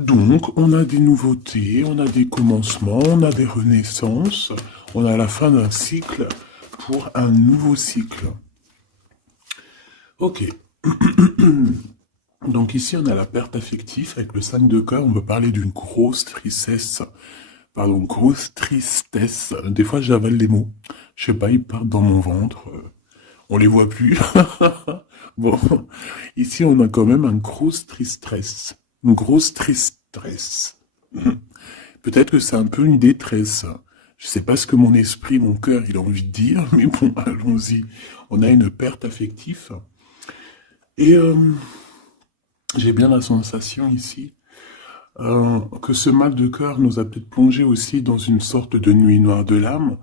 Donc, on a des nouveautés, on a des commencements, on a des renaissances, on a la fin d'un cycle pour un nouveau cycle. Ok. Donc ici, on a la perte affective avec le 5 de cœur. On veut parler d'une grosse tristesse. Pardon, grosse tristesse. Des fois, j'avale les mots. Je sais pas, ils partent dans mon ventre. On les voit plus. Bon, ici, on a quand même un grosse tristesse. Une grosse tristesse. Peut-être que c'est un peu une détresse. Je sais pas ce que mon esprit, mon cœur, il a envie de dire, mais bon, allons-y. On a une perte affective. Et j'ai bien la sensation ici que ce mal de cœur nous a peut-être plongé aussi dans une sorte de nuit noire de l'âme,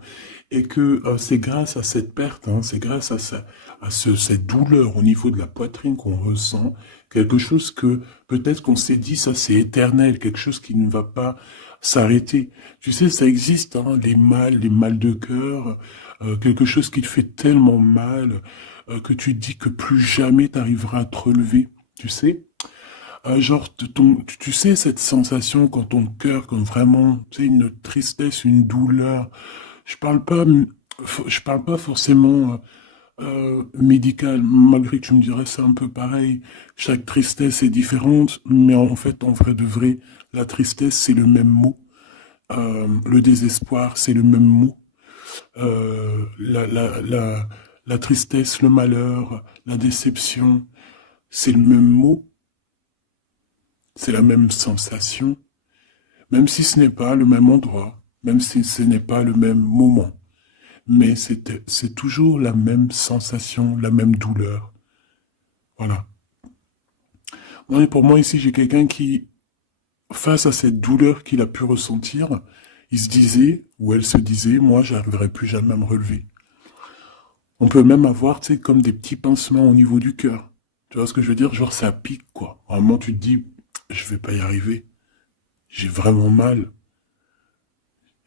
et que c'est grâce à cette perte, hein, c'est grâce à, cette douleur au niveau de la poitrine qu'on ressent, quelque chose que peut-être qu'on s'est dit, ça c'est éternel, quelque chose qui ne va pas s'arrêter. Tu sais, ça existe, hein, les mal de cœur, quelque chose qui te fait tellement mal que tu te dis que plus jamais tu arriveras à te relever, tu sais. Genre, tu sais, cette sensation quand ton cœur, comme vraiment, tu sais, une tristesse, une douleur. Je parle pas, je parle pas forcément médical, malgré que tu me dirais c'est un peu pareil. Chaque tristesse est différente, mais en fait, en vrai de vrai, la tristesse, c'est le même mot. Le désespoir, c'est le même mot. La tristesse, le malheur, la déception, c'est le même mot. C'est la même sensation, même si ce n'est pas le même endroit, même si ce n'est pas le même moment. Mais c'est toujours la même sensation, la même douleur. Voilà. Pour moi, ici, j'ai quelqu'un qui, face à cette douleur qu'il a pu ressentir, il se disait, ou elle se disait, moi, j'arriverai plus jamais à me relever. On peut même avoir, tu sais, comme des petits pincements au niveau du cœur. Tu vois ce que je veux dire? Genre, ça pique, quoi. Vraiment, tu te dis, je vais pas y arriver. J'ai vraiment mal.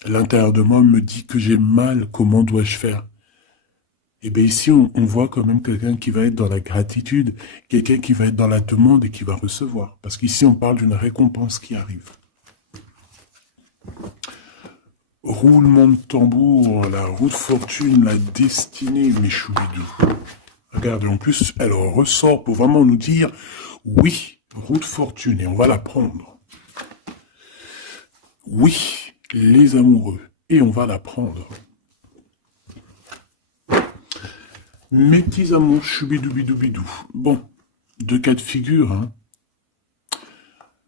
L'intérieur de moi me dit que j'ai mal, comment dois-je faire? Et bien ici, on voit quand même quelqu'un qui va être dans la gratitude, quelqu'un qui va être dans la demande et qui va recevoir. Parce qu'ici, on parle d'une récompense qui arrive. Roulement de tambour, la roue de fortune, la destinée, mes choubidous. Regardez, en plus, elle ressort pour vraiment nous dire, oui, roue de fortune, et on va la prendre. Oui, les amoureux, et on va la prendre. Mes petits amours, choubidoubidou. Bon, deux cas de figure. Hein.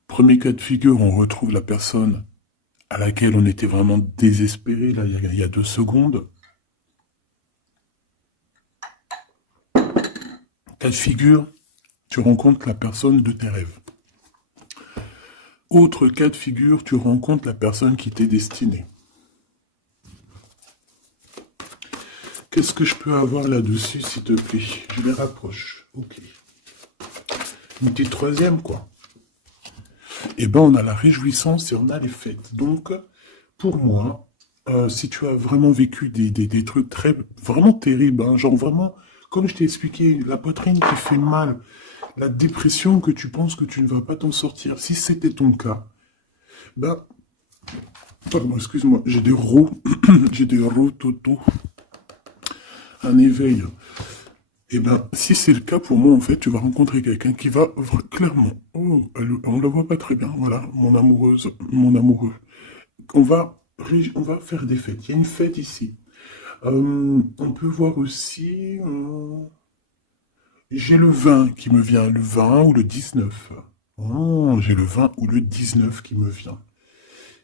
Premier cas de figure, on retrouve la personne à laquelle on était vraiment désespéré, là, il y a 2 secondes. Cas de figure, tu rencontres la personne de tes rêves. Autre cas de figure, tu rencontres la personne qui t'est destinée. Qu'est-ce que je peux avoir là-dessus, s'il te plaît? Je les rapproche. Ok. Une petite troisième, quoi. Eh ben, on a la réjouissance et on a les fêtes. Donc, pour moi, si tu as vraiment vécu des trucs vraiment terribles, hein, genre vraiment, comme je t'ai expliqué, la poitrine qui fait mal, la dépression que tu penses que tu ne vas pas t'en sortir, si c'était ton cas, ben, pardon, excuse-moi, j'ai des rots, j'ai des rototos, un éveil. Eh ben, si c'est le cas pour moi, en fait, tu vas rencontrer quelqu'un qui va clairement, oh, on la voit pas très bien, voilà, mon amoureuse, mon amoureux. On va faire des fêtes. Il y a une fête ici. On peut voir aussi, j'ai le 20 qui me vient, le 20 ou le 19. Oh, j'ai le 20 ou le 19 qui me vient.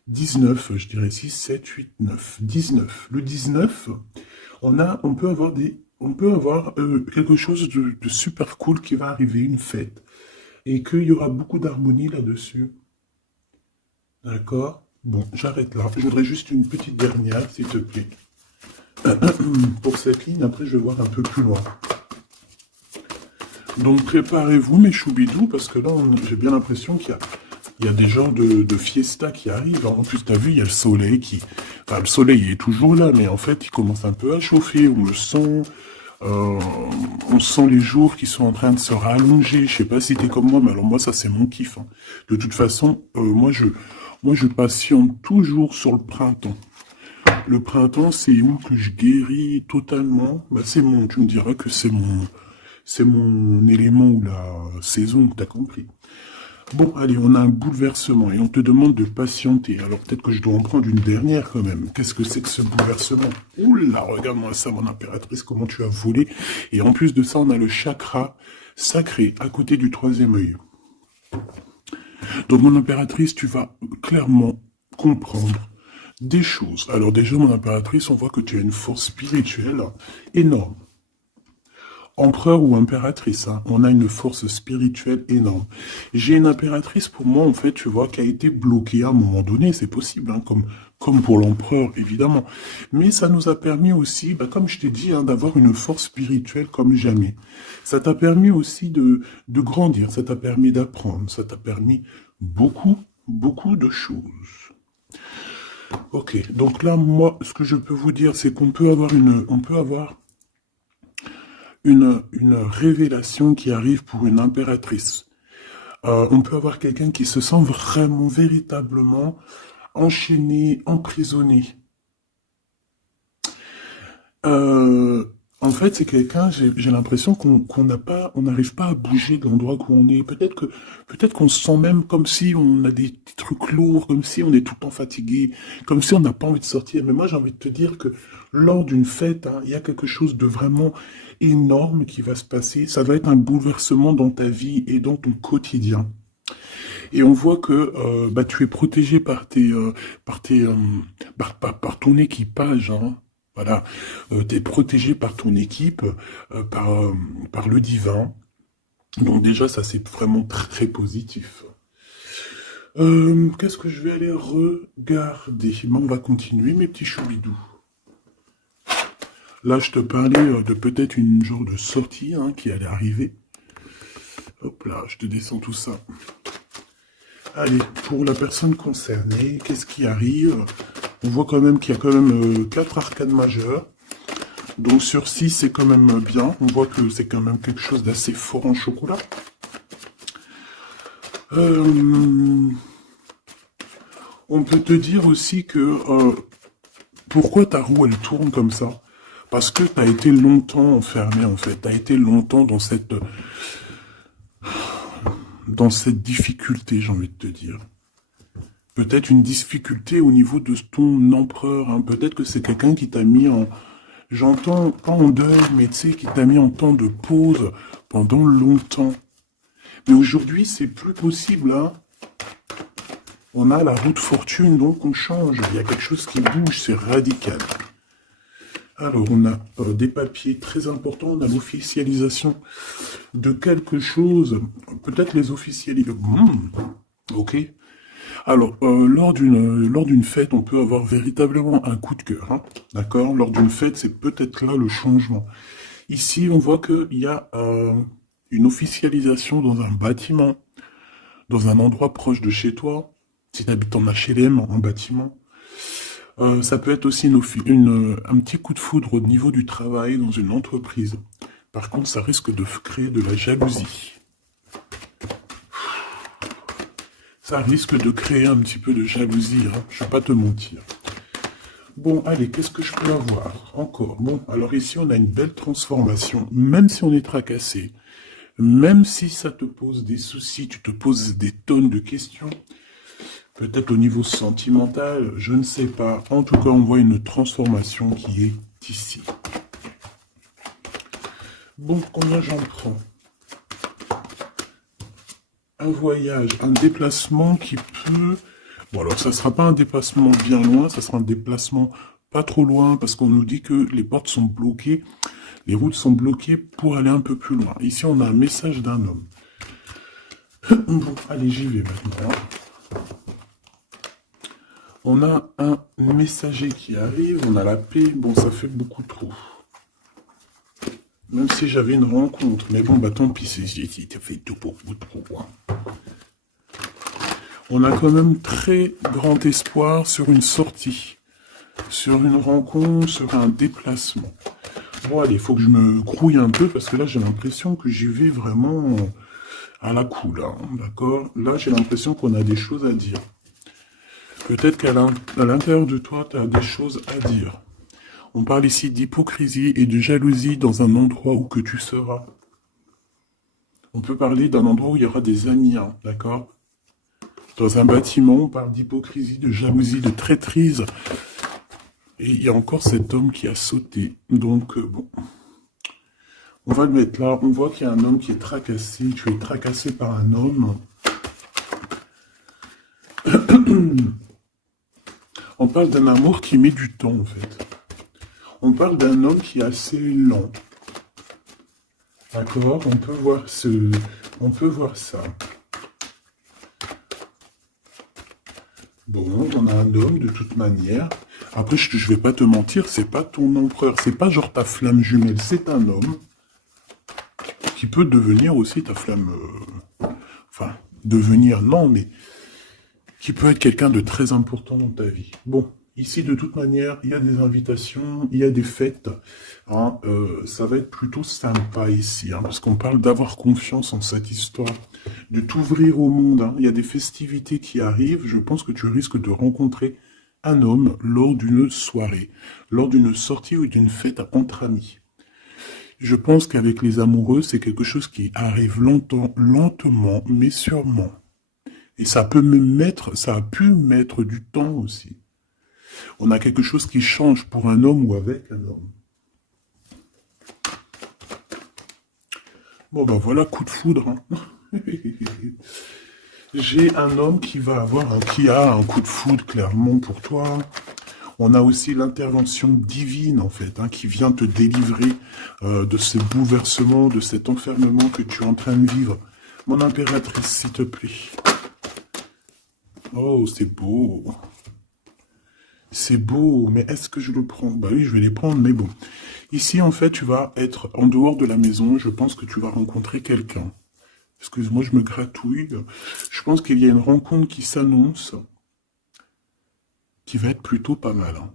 19, je dirais 6, 7, 8, 9. 19. Le 19, on peut avoir quelque chose de super cool qui va arriver, une fête. Et qu'il y aura beaucoup d'harmonie là-dessus. D'accord? Bon, j'arrête là. Je voudrais juste une petite dernière, s'il te plaît. Pour cette ligne, après, je vais voir un peu plus loin. Donc, préparez-vous, mes choubidous, parce que là, j'ai bien l'impression qu'il y a des genres de fiesta qui arrivent. En plus, t'as vu, il y a le soleil qui... Enfin, le soleil il est toujours là, mais en fait, il commence un peu à chauffer. On le sent. Euh, on sent les jours qui sont en train de se rallonger. Je sais pas si t'es comme moi, mais alors moi, ça, c'est mon kiff, hein. De toute façon, moi, je patiente toujours sur le printemps. Le printemps, c'est où que je guéris totalement. Bah, tu me diras que c'est mon élément ou la saison, t'as compris. Bon, allez, on a un bouleversement et on te demande de patienter. Alors peut-être que je dois en prendre une dernière quand même. Qu'est-ce que c'est que ce bouleversement? Oula, regarde-moi ça, mon impératrice, comment tu as volé. Et en plus de ça, on a le chakra sacré à côté du troisième œil. Donc mon impératrice, tu vas clairement comprendre des choses. Alors déjà, mon impératrice, on voit que tu as une force spirituelle énorme. Empereur ou impératrice, hein, on a une force spirituelle énorme. J'ai une impératrice pour moi, en fait, tu vois, qui a été bloquée à un moment donné, c'est possible, hein, comme pour l'empereur, évidemment. Mais ça nous a permis aussi, bah, comme je t'ai dit, hein, d'avoir une force spirituelle comme jamais. Ça t'a permis aussi de grandir, ça t'a permis d'apprendre, ça t'a permis beaucoup de choses. Ok, donc là, moi, ce que je peux vous dire, c'est qu'on peut avoir une révélation qui arrive pour une impératrice. On peut avoir quelqu'un qui se sent vraiment, véritablement enchaîné, emprisonné. Euh, En fait, c'est quelqu'un, j'ai l'impression qu'on n'a pas, on n'arrive pas à bouger de l'endroit où on est. Peut-être qu'on se sent même comme si on a des trucs lourds, comme si on est tout le temps fatigué, comme si on n'a pas envie de sortir. Mais moi, j'ai envie de te dire que lors d'une fête, hein, il y a quelque chose de vraiment énorme qui va se passer. Ça va être un bouleversement dans ta vie et dans ton quotidien. Et on voit que bah, tu es protégé par ton équipage, hein. Voilà, tu es protégé par ton équipe, par le divin. Donc déjà, ça c'est vraiment très positif. Qu'est-ce que je vais aller regarder? Bon, on va continuer, mes petits choubidous. Là, je te parlais de peut-être une genre de sortie hein, qui allait arriver. Hop là, je te descends tout ça. Allez, pour la personne concernée, qu'est-ce qui arrive? On voit quand même qu'il y a quand même 4 arcades majeures. Donc sur 6, c'est quand même bien. On voit que c'est quand même quelque chose d'assez fort en chocolat. On peut te dire aussi que pourquoi ta roue elle tourne comme ça? Parce que tu as été longtemps enfermé en fait. Tu as été longtemps dans cette difficulté, j'ai envie de te dire. Peut-être une difficulté au niveau de ton empereur. Hein. Peut-être que c'est quelqu'un qui t'a mis en... J'entends pas en deuil, mais tu sais, qui t'a mis en temps de pause pendant longtemps. Mais aujourd'hui, c'est plus possible. Hein. On a la roue de fortune, donc on change. Il y a quelque chose qui bouge, c'est radical. Alors, on a des papiers très importants. On a l'officialisation de quelque chose. Peut-être les officialisations. Ok. Alors, lors d'une fête, on peut avoir véritablement un coup de cœur, hein, d'accord? Lors d'une fête, c'est peut-être là le changement. Ici, on voit qu'il y a une officialisation dans un bâtiment, dans un endroit proche de chez toi, si tu habites en HLM, en bâtiment. Ça peut être aussi un petit coup de foudre au niveau du travail dans une entreprise. Par contre, ça risque de créer de la jalousie. Ça risque de créer un petit peu de jalousie, hein, je ne vais pas te mentir. Bon, allez, qu'est-ce que je peux avoir encore? Bon, alors ici, on a une belle transformation, même si on est tracassé, même si ça te pose des soucis, tu te poses des tonnes de questions, peut-être au niveau sentimental, je ne sais pas. En tout cas, on voit une transformation qui est ici. Bon, combien j'en prends? Un voyage, un déplacement qui peut... Bon, alors ça ne sera pas un déplacement bien loin, ça sera un déplacement pas trop loin, parce qu'on nous dit que les portes sont bloquées, les routes sont bloquées pour aller un peu plus loin. Ici, on a un message d'un homme. Bon, allez, j'y vais maintenant. On a un messager qui arrive, on a la paix, bon, ça fait beaucoup trop. Même si j'avais une rencontre, mais bon, bah tant pis, ça fait tout beaucoup trop. Hein. On a quand même très grand espoir sur une sortie, sur une rencontre, sur un déplacement. Bon, allez, il faut que je me grouille un peu parce que là, j'ai l'impression que j'y vais vraiment à la cool, hein, d'accord? Là, j'ai l'impression qu'on a des choses à dire. Peut-être qu'à l'intérieur de toi, tu as des choses à dire. On parle ici d'hypocrisie et de jalousie dans un endroit où que tu seras. On peut parler d'un endroit où il y aura des amis, hein, d'accord? Dans un bâtiment, on parle d'hypocrisie, de jalousie, de traîtrise. Et il y a encore cet homme qui a sauté. Donc, bon. On va le mettre là. On voit qu'il y a un homme qui est tracassé. Tu es tracassé par un homme. On parle d'un amour qui met du temps, en fait. On parle d'un homme qui est assez lent. D'accord? On peut voir ça. Bon, on a un homme de toute manière. Après, je vais pas te mentir, c'est pas ton empereur. C'est pas genre ta flamme jumelle. C'est un homme qui peut devenir aussi ta flamme... Enfin, devenir, non, mais qui peut être quelqu'un de très important dans ta vie. Bon, ici, de toute manière, il y a des invitations, il y a des fêtes. Hein, ça va être plutôt sympa ici, hein, parce qu'on parle d'avoir confiance en cette histoire, de t'ouvrir au monde. Hein. Il y a des festivités qui arrivent. Je pense que tu risques de rencontrer un homme lors d'une soirée, lors d'une sortie ou d'une fête entre amis. Je pense qu'avec les amoureux, c'est quelque chose qui arrive lentement, mais sûrement. Et ça a pu mettre du temps aussi. On a quelque chose qui change pour un homme ou avec un homme. Bon ben voilà, coup de foudre. Hein. J'ai un homme qui a un coup de foudre clairement pour toi. On a aussi l'intervention divine en fait, hein, qui vient te délivrer de ce bouleversement, de cet enfermement que tu es en train de vivre. Mon impératrice, s'il te plaît. Oh, c'est beau. C'est beau, mais est-ce que je le prends? Bah oui, je vais les prendre, mais bon. Ici, en fait, tu vas être en dehors de la maison. Je pense que tu vas rencontrer quelqu'un. Excuse-moi, je me gratouille. Je pense qu'il y a une rencontre qui s'annonce, qui va être plutôt pas mal. Hein.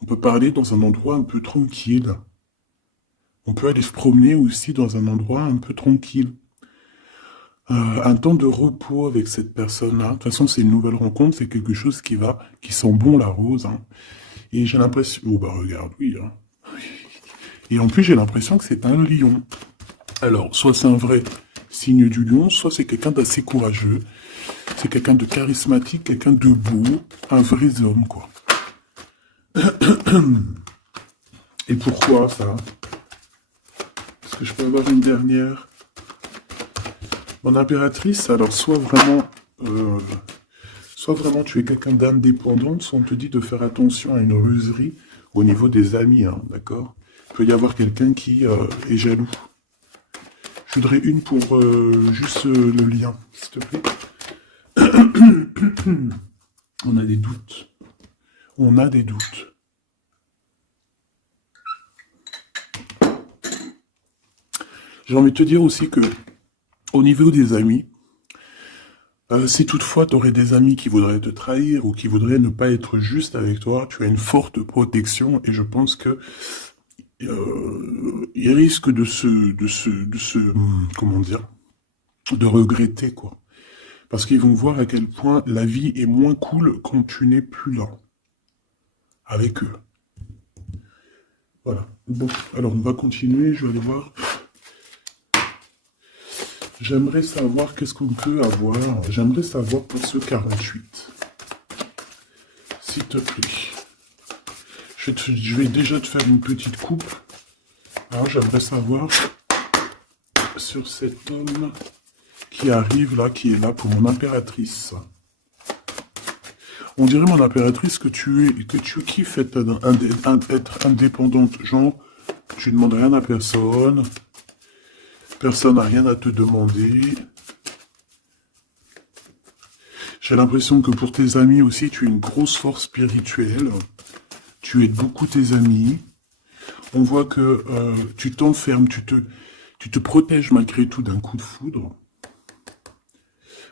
On peut parler dans un endroit un peu tranquille. On peut aller se promener aussi dans un endroit un peu tranquille. Un temps de repos avec cette personne-là. De toute façon, c'est une nouvelle rencontre, c'est quelque chose qui sent bon la rose. Hein. Et j'ai l'impression... Oh bah regarde, oui. Hein. Et en plus, j'ai l'impression que c'est un lion. Alors, soit c'est un vrai signe du lion, soit c'est quelqu'un d'assez courageux. C'est quelqu'un de charismatique, quelqu'un de beau, un vrai homme, quoi. Et pourquoi ça? Est-ce que je peux avoir une dernière? Mon impératrice, alors soit vraiment tu es quelqu'un d'indépendant, soit on te dit de faire attention à une ruserie au niveau des amis, hein, d'accord? Il peut y avoir quelqu'un qui est jaloux. Je voudrais une pour juste le lien, s'il te plaît. On a des doutes. On a des doutes. J'ai envie de te dire aussi que, au niveau des amis, si toutefois tu aurais des amis qui voudraient te trahir ou qui voudraient ne pas être juste avec toi, tu as une forte protection et je pense que ils risquent comment dire, de regretter quoi. Parce qu'ils vont voir à quel point la vie est moins cool quand tu n'es plus là avec eux. Voilà. Bon, alors on va continuer, je vais aller voir. J'aimerais savoir qu'est-ce qu'on peut avoir. J'aimerais savoir pour ce 48. S'il te plaît. Je vais déjà te faire une petite coupe. Alors j'aimerais savoir sur cet homme qui arrive là, qui est là pour mon impératrice. On dirait mon impératrice que tu kiffes être indépendante. Genre, tu ne demandes rien à personne. Personne n'a rien à te demander. J'ai l'impression que pour tes amis aussi, tu es une grosse force spirituelle. Tu aides beaucoup tes amis. On voit que tu t'enfermes, tu te protèges malgré tout d'un coup de foudre.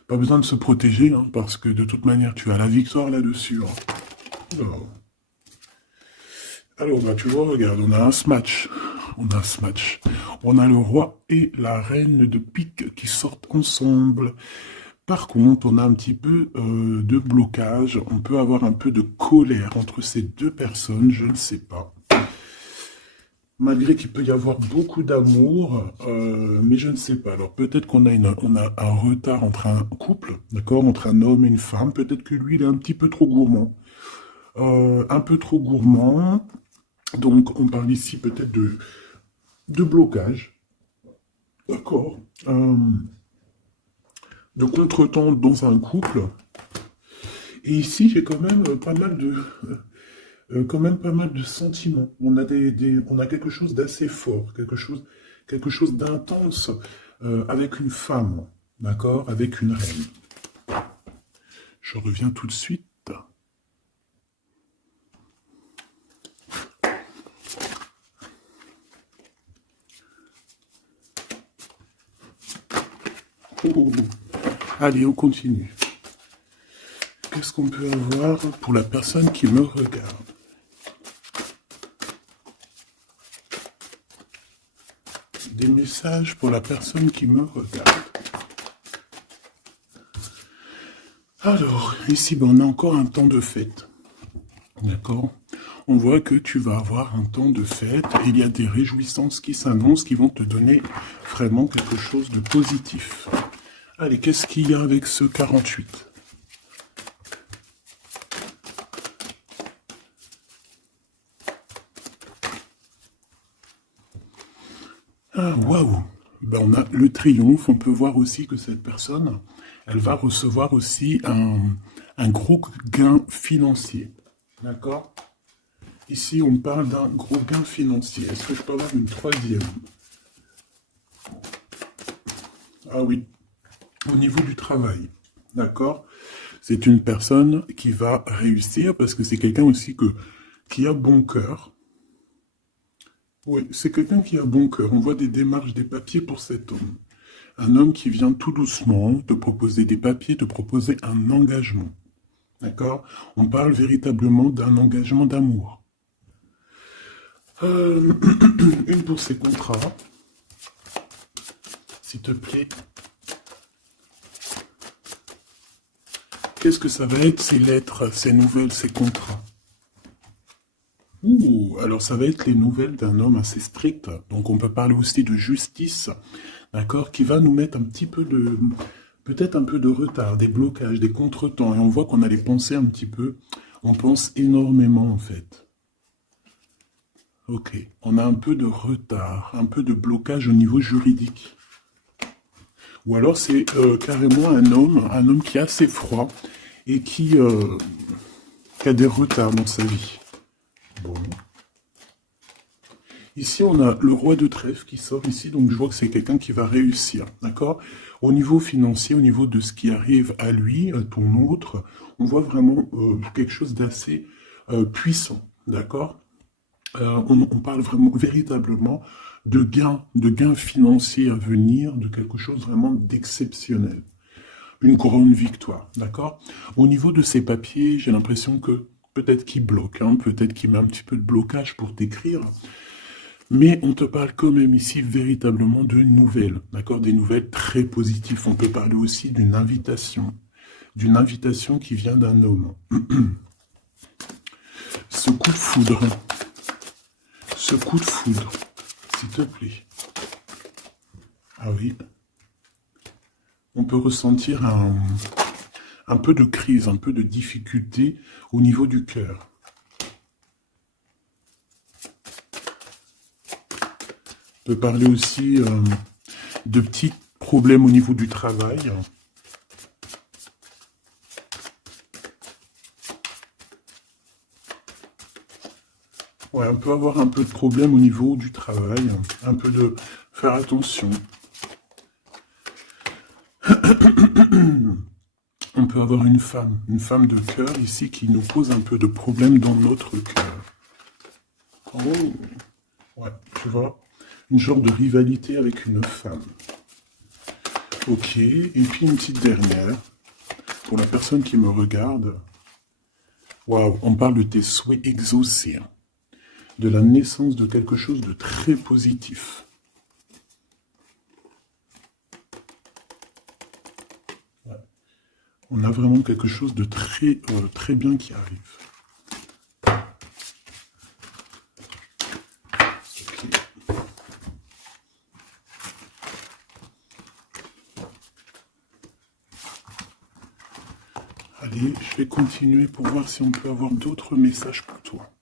Pas besoin de se protéger, hein, parce que de toute manière, tu as la victoire là-dessus. Hein. Alors, bah, tu vois, regarde, on a un smash. On a un smash. On a le roi et la reine de pique qui sortent ensemble. Par contre, on a un petit peu de blocage. On peut avoir un peu de colère entre ces deux personnes, je ne sais pas. Malgré qu'il peut y avoir beaucoup d'amour, mais je ne sais pas. Alors peut-être on a un retard entre un couple, d'accord, entre un homme et une femme. Peut-être que lui, il est un petit peu trop gourmand. Un peu trop gourmand. Donc on parle ici peut-être de blocage, d'accord, de contretemps dans un couple. Et ici, j'ai quand même pas mal de, quand même pas mal de sentiments. On a on a quelque chose d'assez fort, quelque chose d'intense avec une femme, d'accord, avec une reine. Je reviens tout de suite. Oh. Allez, on continue. Qu'est-ce qu'on peut avoir pour la personne qui me regarde? Des messages pour la personne qui me regarde. Alors, ici, ben, on a encore un temps de fête. D'accord? On voit que tu vas avoir un temps de fête et il y a des réjouissances qui s'annoncent qui vont te donner vraiment quelque chose de positif. Allez, qu'est-ce qu'il y a avec ce 48? Ah, waouh! Ben, on a le triomphe. On peut voir aussi que cette personne, elle va recevoir aussi un gros gain financier. D'accord? Ici, on parle d'un gros gain financier. Est-ce que je peux avoir une troisième? Ah oui, au niveau du travail. D'accord? C'est une personne qui va réussir parce que c'est quelqu'un aussi qui a bon cœur. Oui, c'est quelqu'un qui a bon cœur. On voit des démarches, des papiers pour cet homme. Un homme qui vient tout doucement te proposer des papiers, te proposer un engagement. D'accord? On parle véritablement d'un engagement d'amour. Une pour ses contrats. S'il te plaît. Qu'est-ce que ça va être, ces lettres, ces nouvelles, ces contrats? Ouh, alors ça va être les nouvelles d'un homme assez strict. Donc on peut parler aussi de justice, d'accord, qui va nous mettre un petit peu de, peut-être un peu de retard, des blocages, des contretemps. Et on voit qu'on a les pensées un petit peu. On pense énormément en fait. Ok, on a un peu de retard, un peu de blocage au niveau juridique. Ou alors c'est carrément un homme qui est assez froid et qui a des retards dans sa vie. Bon. Ici, on a le roi de trèfle qui sort ici, donc je vois que c'est quelqu'un qui va réussir, d'accord? Au niveau financier, au niveau de ce qui arrive à lui, à ton autre, on voit vraiment quelque chose d'assez puissant, d'accord? On parle vraiment, véritablement de gains financiers à venir, de quelque chose vraiment d'exceptionnel. Une grande victoire, d'accord? Au niveau de ces papiers, j'ai l'impression que peut-être qu'il bloque, hein, peut-être qu'il met un petit peu de blocage pour t'écrire, mais on te parle quand même ici véritablement de nouvelles, d'accord? Des nouvelles très positives. On peut parler aussi d'une invitation qui vient d'un homme. Ce coup de foudre, s'il te plaît. Ah oui, on peut ressentir un peu de crise, un peu de difficulté au niveau du cœur. On peut parler aussi de petits problèmes au niveau du travail. Ouais, on peut avoir un peu de problème au niveau du travail, un peu de faire attention. On peut avoir une femme de cœur ici qui nous pose un peu de problème dans notre cœur. Oh, ouais, tu vois, une genre de rivalité avec une femme. Ok, et puis une petite dernière, pour la personne qui me regarde. Waouh, on parle de tes souhaits exaucés. de la naissance de quelque chose de très positif. Ouais. On a vraiment quelque chose de très, très bien qui arrive. Allez, je vais continuer pour voir si on peut avoir d'autres messages pour toi.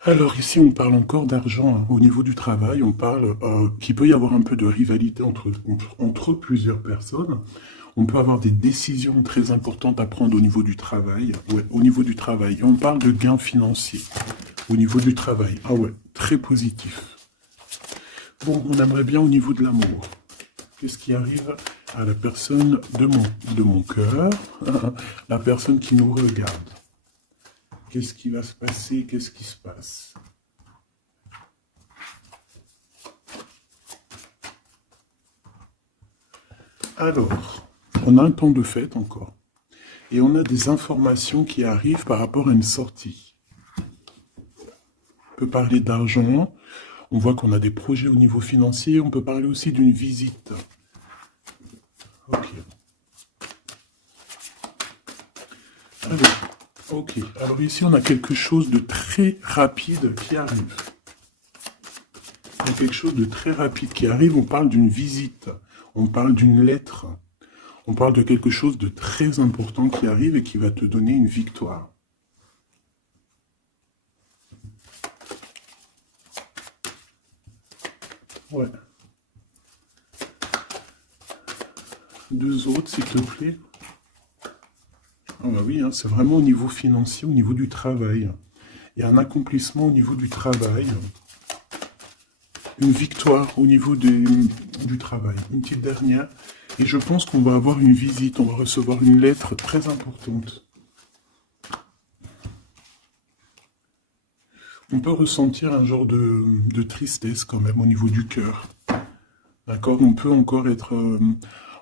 Alors ici, on parle encore d'argent hein. Au niveau du travail. On parle qu'il peut y avoir un peu de rivalité entre plusieurs personnes. On peut avoir des décisions très importantes à prendre au niveau du travail. Ouais, au niveau du travail. Et on parle de gains financiers au niveau du travail. Ah ouais, très positif. Bon, on aimerait bien au niveau de l'amour. Qu'est-ce qui arrive à la personne de mon cœur, la personne qui nous regarde? Qu'est-ce qui va se passer? Qu'est-ce qui se passe? Alors, on a un temps de fête encore. Et on a des informations qui arrivent par rapport à une sortie. On peut parler d'argent. On voit qu'on a des projets au niveau financier. On peut parler aussi d'une visite. Ok. Ok. Alors ici, on a quelque chose de très rapide qui arrive. Il y a quelque chose de très rapide qui arrive. On parle d'une visite. On parle d'une lettre. On parle de quelque chose de très important qui arrive et qui va te donner une victoire. Ouais. Deux autres, s'il te plaît. Ah bah oui, hein, c'est vraiment au niveau financier, au niveau du travail. Il y a un accomplissement au niveau du travail. Une victoire au niveau du travail. Une petite dernière. Et je pense qu'on va avoir une visite. On va recevoir une lettre très importante. On peut ressentir un genre de tristesse quand même au niveau du cœur. D'accord? On peut encore être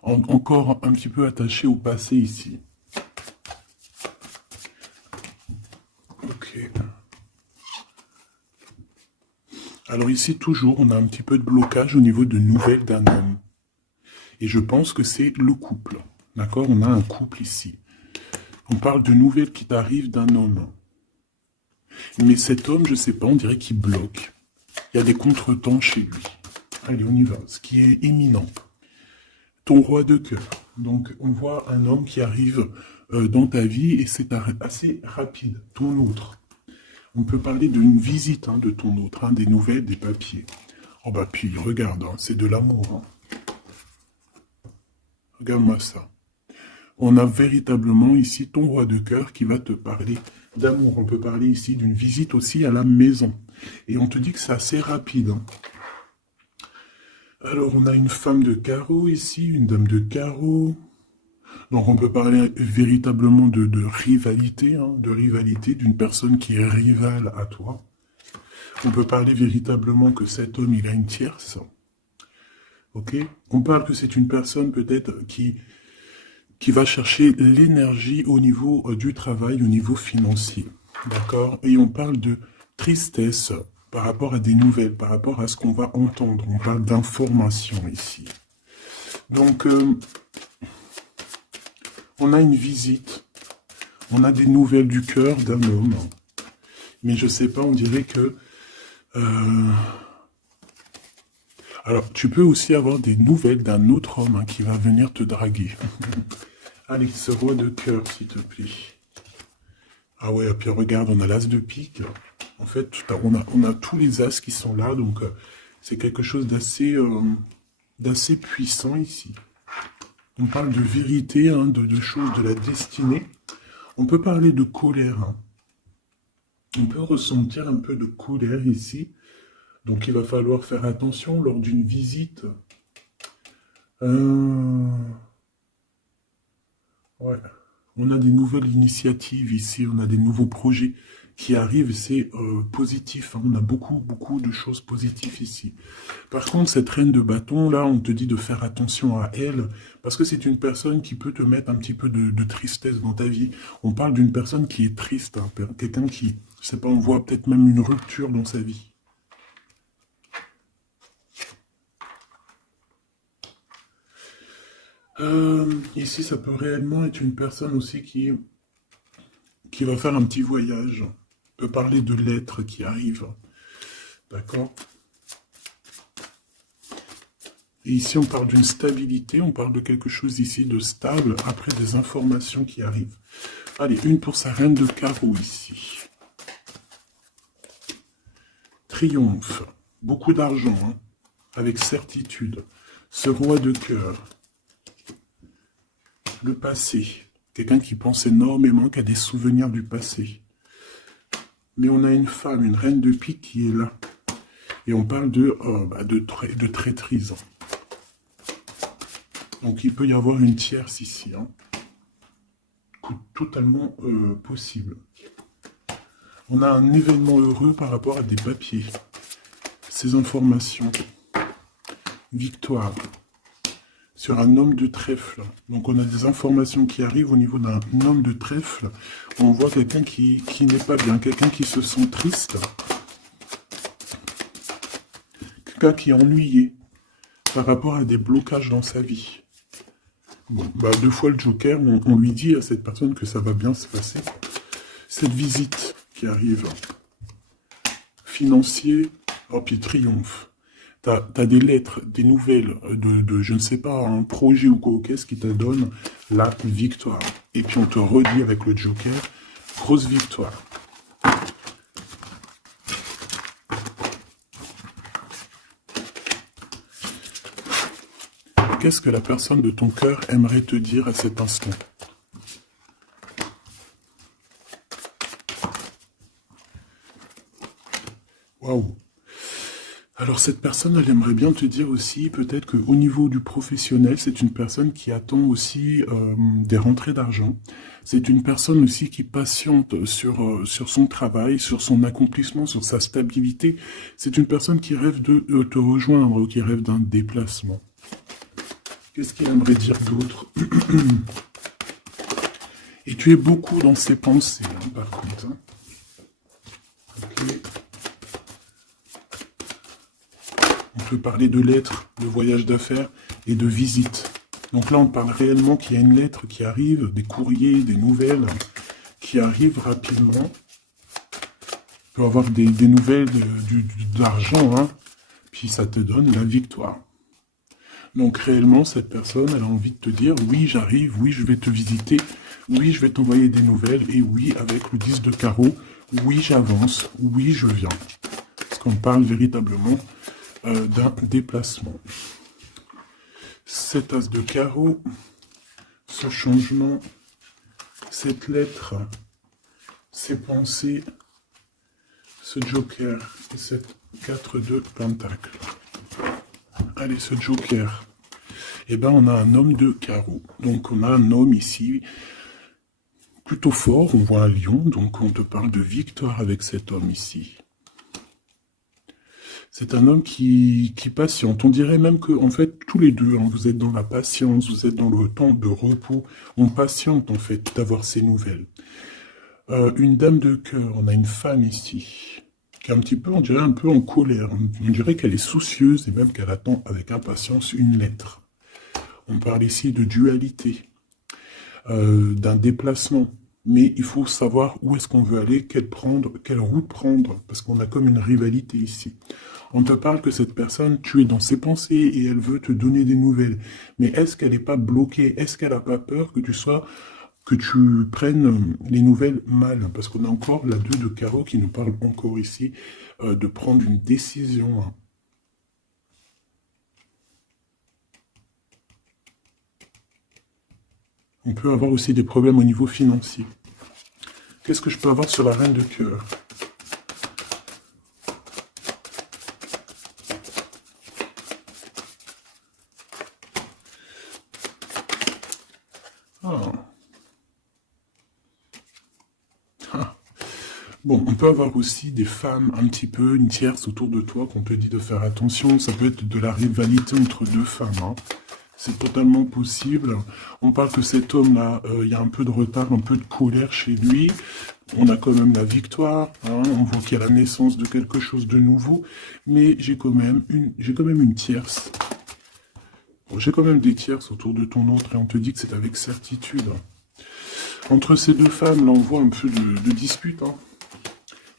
encore un petit peu attaché au passé ici. Ok. Alors ici, toujours, on a un petit peu de blocage au niveau de nouvelles d'un homme. Et je pense que c'est le couple. D'accord? On a un couple ici. On parle de nouvelles qui t'arrivent d'un homme. Mais cet homme, je ne sais pas, on dirait qu'il bloque. Il y a des contretemps chez lui. Allez, on y va. Ce qui est imminent. Ton roi de cœur. Donc, on voit un homme qui arrive dans ta vie et c'est assez rapide. Ton autre. On peut parler d'une visite hein, de ton autre, hein, des nouvelles, des papiers. Oh bah puis, regarde, hein, c'est de l'amour. Hein. Regarde-moi ça. On a véritablement ici ton roi de cœur qui va te parler d'amour. On peut parler ici d'une visite aussi à la maison. Et on te dit que c'est assez rapide. Hein. Alors, on a une femme de carreau ici, une dame de carreau. Donc, on peut parler véritablement de rivalité, hein, de rivalité d'une personne qui est rivale à toi. On peut parler véritablement que cet homme, il a une tierce. Ok? On parle que c'est une personne peut-être qui va chercher l'énergie au niveau du travail, au niveau financier. D'accord? Et on parle de tristesse par rapport à des nouvelles, par rapport à ce qu'on va entendre. On parle d'information ici. Donc, on a une visite. On a des nouvelles du cœur d'un homme. Mais je sais pas, on dirait que... Alors, tu peux aussi avoir des nouvelles d'un autre homme hein, qui va venir te draguer. Allez, ce roi de cœur, s'il te plaît. Ah ouais, et puis regarde, on a l'as de pique. En fait, on a tous les as qui sont là, donc c'est quelque chose d'assez puissant ici. On parle de vérité, hein, de choses de la destinée. On peut parler de colère. Hein. On peut ressentir un peu de colère ici. Donc il va falloir faire attention lors d'une visite. Ouais. On a des nouvelles initiatives ici, on a des nouveaux projets qui arrive, c'est positif. Hein. On a beaucoup de choses positives ici. Par contre, cette reine de bâton, là, on te dit de faire attention à elle, parce que c'est une personne qui peut te mettre un petit peu de tristesse dans ta vie. On parle d'une personne qui est triste, hein, quelqu'un qui, je sais pas, on voit peut-être même une rupture dans sa vie. Ici, ça peut réellement être une personne aussi qui va faire un petit voyage. On peut parler de lettres qui arrivent. D'accord? Et ici, on parle d'une stabilité, on parle de quelque chose ici de stable, après des informations qui arrivent. Allez, une pour sa reine de carreau ici. Triomphe, beaucoup d'argent, hein, avec certitude. Ce roi de cœur, le passé, quelqu'un qui pense énormément, qui a des souvenirs du passé. Mais on a une femme, une reine de pique qui est là. Et on parle de traîtrise. Donc il peut y avoir une tierce ici. Hein. Totalement possible. On a un événement heureux par rapport à des papiers. Ces informations. Victoire. Sur un homme de trèfle. Donc on a des informations qui arrivent au niveau d'un homme de trèfle. On voit quelqu'un qui n'est pas bien, quelqu'un qui se sent triste. Quelqu'un qui est ennuyé par rapport à des blocages dans sa vie. Bon, bah, 2 fois le Joker, on lui dit à cette personne que ça va bien se passer. Cette visite qui arrive. Financier, oh puis triomphe. T'as des lettres, des nouvelles de je ne sais pas, un projet ou quoi, qu'est-ce qui te donne la victoire. Et puis on te redit avec le Joker, grosse victoire. Qu'est-ce que la personne de ton cœur aimerait te dire à cet instant? Waouh! Alors cette personne, elle aimerait bien te dire aussi, peut-être qu'au niveau du professionnel, c'est une personne qui attend aussi des rentrées d'argent. C'est une personne aussi qui patiente sur son travail, sur son accomplissement, sur sa stabilité. C'est une personne qui rêve de te rejoindre, qui rêve d'un déplacement. Qu'est-ce qu'il aimerait dire d'autre? Et tu es beaucoup dans ses pensées, hein, par contre. Hein. Ok. On peut parler de lettres, de voyages d'affaires et de visites. Donc là, on parle réellement qu'il y a une lettre qui arrive, des courriers, des nouvelles qui arrivent rapidement. On peut avoir des nouvelles d'argent, hein, puis ça te donne la victoire. Donc réellement, cette personne, elle a envie de te dire, oui, j'arrive, oui, je vais te visiter, oui, je vais t'envoyer des nouvelles, et oui, avec le 10 de carreau, oui, j'avance, oui, je viens. Parce qu'on parle véritablement d'un déplacement. Cet as de carreau, ce changement, cette lettre, ces pensées, ce joker et cette 4 de pentacle. Allez, ce joker. Eh bien, on a un homme de carreau. Donc, on a un homme ici plutôt fort. On voit un lion. Donc, on te parle de victoire avec cet homme ici. C'est un homme qui patiente. On dirait même que, en fait, tous les deux, hein, vous êtes dans la patience, vous êtes dans le temps de repos. On patiente, en fait, d'avoir ces nouvelles. Une dame de cœur, on a une femme ici, qui est un petit peu, on dirait un peu en colère. On dirait qu'elle est soucieuse et même qu'elle attend avec impatience une lettre. On parle ici de dualité, d'un déplacement. Mais il faut savoir où est-ce qu'on veut aller, quelle route prendre, parce qu'on a comme une rivalité ici. On te parle que cette personne, tu es dans ses pensées et elle veut te donner des nouvelles. Mais est-ce qu'elle n'est pas bloquée? Est-ce qu'elle n'a pas peur que tu prennes les nouvelles mal? Parce qu'on a encore la 2 de carreau qui nous parle encore ici de prendre une décision. Hein. On peut avoir aussi des problèmes au niveau financier. Qu'est-ce que je peux avoir sur la reine de cœur? Ah. Bon, on peut avoir aussi des femmes un petit peu, une tierce autour de toi qu'on te dit de faire attention. Ça peut être de la rivalité entre deux femmes, hein. C'est totalement possible. On parle que cet homme-là, il y a un peu de retard, un peu de colère chez lui. On a quand même la victoire, hein. On voit qu'il y a la naissance de quelque chose de nouveau. Mais j'ai quand même une tierce. Bon, j'ai quand même des tierces autour de ton autre et on te dit que c'est avec certitude. Entre ces deux femmes, là, on voit un peu de dispute, hein.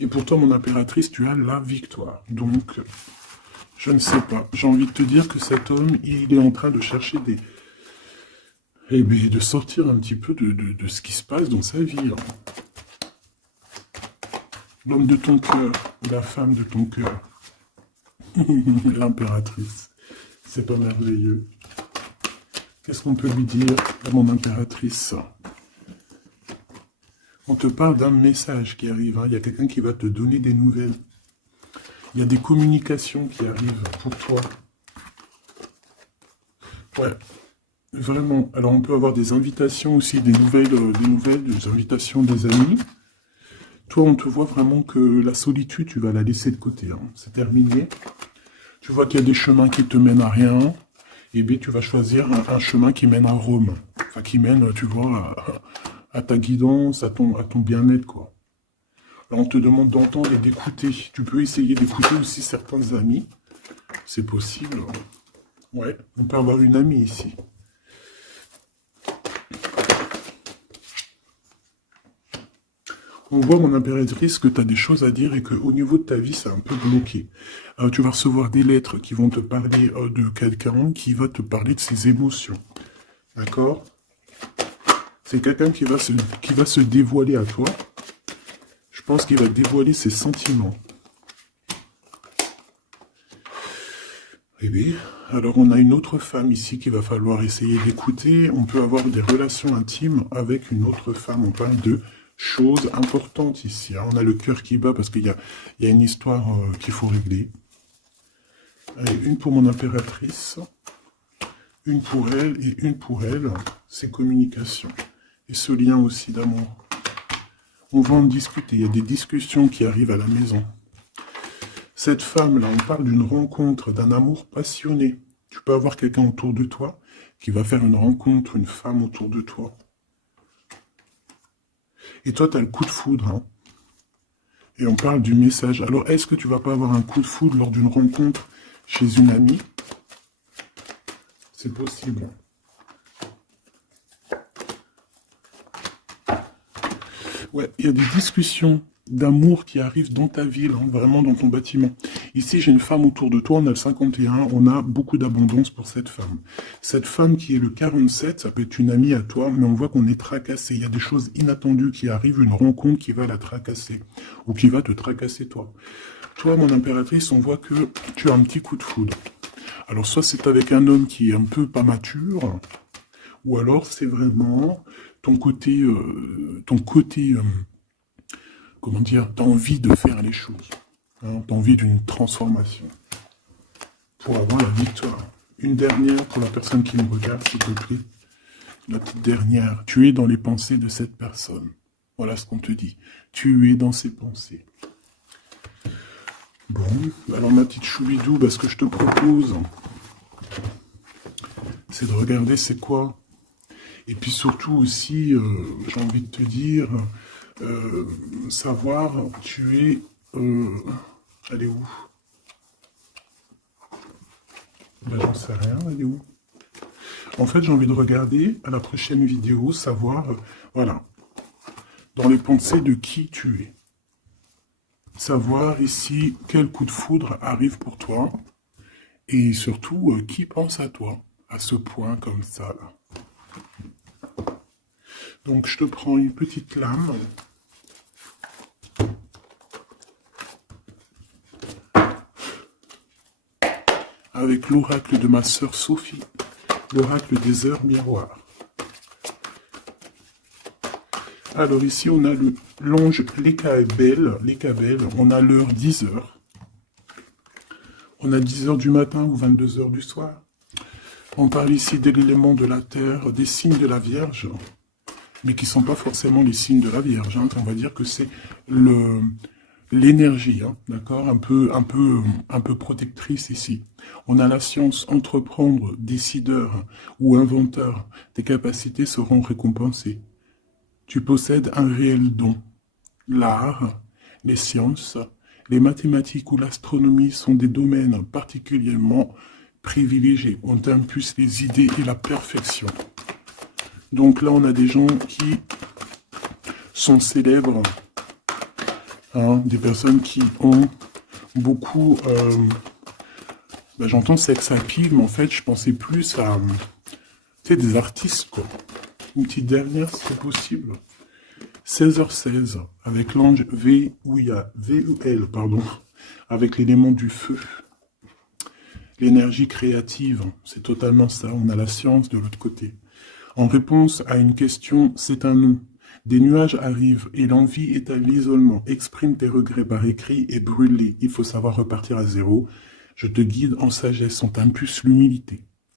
Et pourtant, mon impératrice, tu as la victoire. Donc, je ne sais pas. J'ai envie de te dire que cet homme, il est en train de chercher des... Eh bien, de sortir un petit peu de ce qui se passe dans sa vie, hein. L'homme de ton cœur, ou la femme de ton cœur. L'impératrice. C'est pas merveilleux. Qu'est-ce qu'on peut lui dire à mon impératrice? On te parle d'un message qui arrive, hein. Il y a quelqu'un qui va te donner des nouvelles. Il y a des communications qui arrivent pour toi. Ouais, vraiment. Alors, on peut avoir des invitations aussi, des nouvelles, des invitations des amis. Toi, on te voit vraiment que la solitude, tu vas la laisser de côté, hein. C'est terminé. Tu vois qu'il y a des chemins qui te mènent à rien. Et bien, tu vas choisir un chemin qui mène à Rome. Enfin, qui mène, tu vois, à ta guidance, à ton bien-être, quoi. Alors, on te demande d'entendre et d'écouter. Tu peux essayer d'écouter aussi certains amis. C'est possible. Ouais, on peut avoir une amie ici. On voit, mon impératrice, que tu as des choses à dire et qu'au niveau de ta vie, c'est un peu bloqué. Tu vas recevoir des lettres qui vont te parler de quelqu'un qui va te parler de ses émotions. D'accord? C'est quelqu'un qui va se dévoiler à toi. Je pense qu'il va dévoiler ses sentiments. Eh bien, alors on a une autre femme ici qu'il va falloir essayer d'écouter. On peut avoir des relations intimes avec une autre femme. On parle de choses importantes ici, hein. On a le cœur qui bat parce qu'il y a une histoire qu'il faut régler. Allez, une pour mon impératrice, une pour elle et une pour elle. C'est communication. Et ce lien aussi d'amour. On va en discuter. Il y a des discussions qui arrivent à la maison. Cette femme-là, on parle d'une rencontre, d'un amour passionné. Tu peux avoir quelqu'un autour de toi qui va faire une rencontre, une femme autour de toi. Et toi, tu as le coup de foudre, hein. Et on parle du message. Alors, est-ce que tu vas pas avoir un coup de foudre lors d'une rencontre chez une amie? C'est possible. Ouais, il y a des discussions d'amour qui arrivent dans ta ville, hein, vraiment dans ton bâtiment. Ici, j'ai une femme autour de toi, on a le 51, on a beaucoup d'abondance pour cette femme. Cette femme qui est le 47, ça peut être une amie à toi, mais on voit qu'on est tracassé. Il y a des choses inattendues qui arrivent, une rencontre qui va la tracasser, ou qui va te tracasser toi. Toi, mon impératrice, on voit que tu as un petit coup de foudre. Alors, soit c'est avec un homme qui est un peu pas mature, ou alors c'est vraiment ton côté, comment dire, t'as envie de faire les choses, hein, t'as envie d'une transformation pour avoir la victoire. Une dernière pour la personne qui me regarde, s'il te plaît. La petite dernière. Tu es dans les pensées de cette personne. Voilà ce qu'on te dit. Tu es dans ses pensées. Bon, alors ma petite choubidou, ce que je te propose, c'est de regarder c'est quoi. Et puis surtout aussi, j'ai envie de te dire, savoir, tu es... elle est où? Ben, j'en sais rien, elle est où? En fait, j'ai envie de regarder à la prochaine vidéo, savoir, voilà, dans les pensées de qui tu es. Savoir ici quel coup de foudre arrive pour toi. Et surtout, qui pense à toi, à ce point comme ça, là. Donc, je te prends une petite lame. Avec l'oracle de ma sœur Sophie, l'oracle des heures miroirs. Alors ici, on a l'ange Lécabel, on a l'heure 10 h. On a 10 h du matin ou 22 h du soir. On parle ici de l'élément de la terre, des signes de la Vierge, mais qui sont pas forcément les signes de la Vierge. Hein. On va dire que c'est l'énergie, hein, d'accord, un peu protectrice ici. On a la science, entreprendre, décideur ou inventeur. Tes capacités seront récompensées. Tu possèdes un réel don. L'art, les sciences, les mathématiques ou l'astronomie sont des domaines particulièrement privilégiés. On t'impulse les idées et la perfection. Donc là, on a des gens qui sont célèbres, hein, des personnes qui ont beaucoup... ben, j'entends sex appeal, mais en fait, je pensais plus à des artistes, quoi. Une petite dernière, si c'est possible. 16h16, avec l'ange VUL, pardon, avec l'élément du feu. L'énergie créative, c'est totalement ça. On a la science de l'autre côté. En réponse à une question, c'est un non. Des nuages arrivent et l'envie est à l'isolement. Exprime tes regrets par écrit et brûle-les. Il faut savoir repartir à zéro. Je te guide en sagesse, on t'impulse l'humilité.